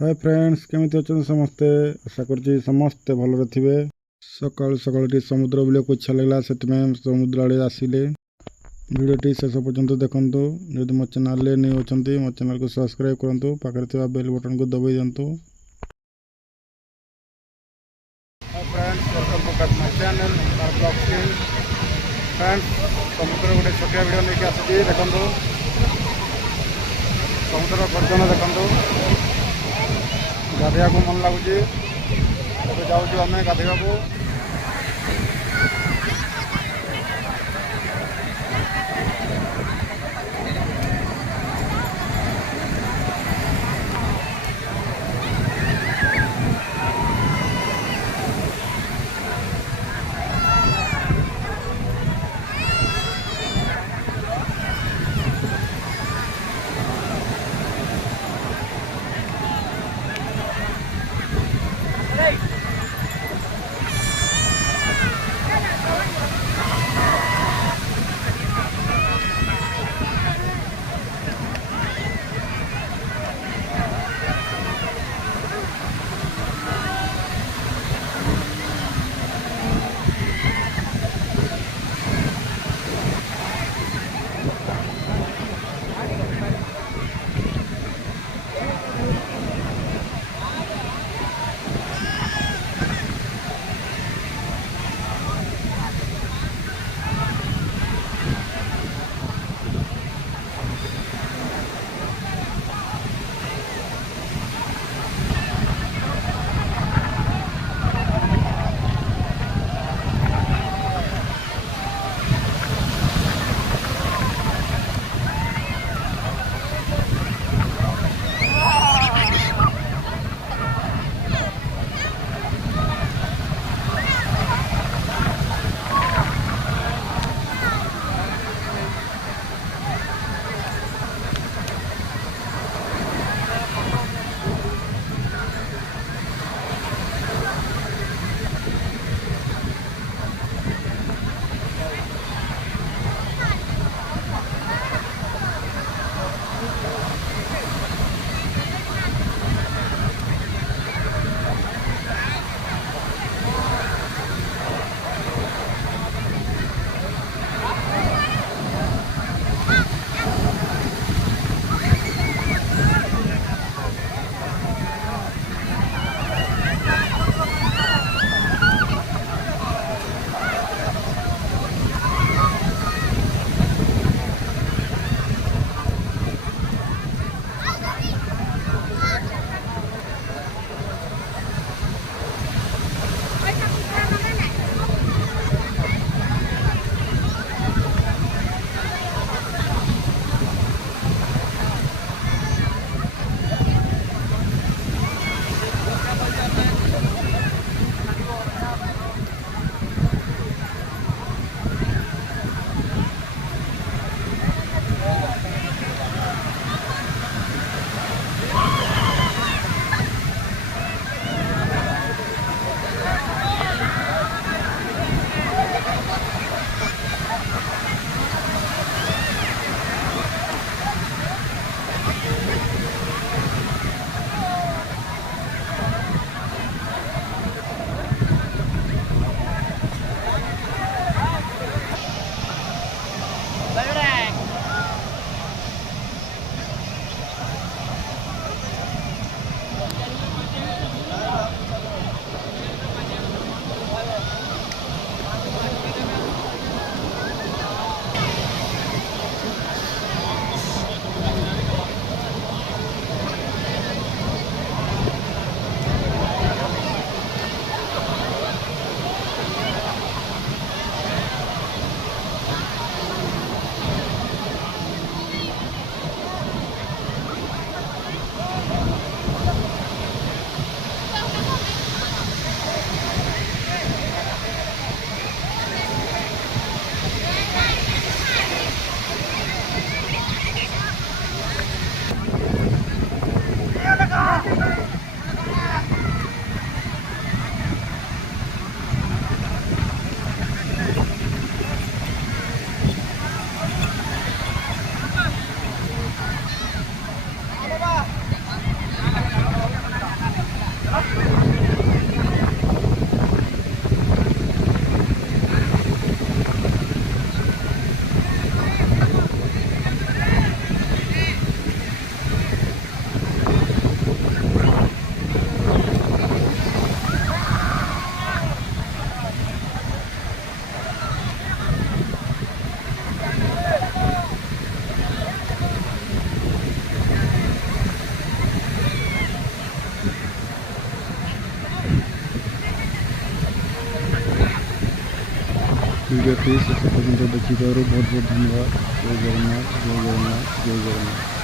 Hi friends केमिति अछन समस्ते आशा करछि समस्ते भलरे थिबे। सकाळ सकाळ समुद्र बुलियाको इच्छा लागला सेतिमे समुद्र आड़े आसिले। वीडियोटी शेष पर्यंत देखंतु। यदि मो चैनल ले न्यू अछंती मो चैनल को सब्सक्राइब करंतु, पाखरे थिबा बेल बटन को दबाई दियंतु। Hi friends welcome to my channel my blog skill. Friends समुद्र गोटे छोटिया वीडियो लेके आसी देखंतु। समुद्र गर्जन देखंतु। गाधिया को मन लगुच जाऊँ आम गाधिया को। भिडियोटी शेष पर्यंत देखिथिबारु बहुत बहुत धन्यवाद। जय जगन्नाथ जय जगन्नाथ जय जगन्नाथ।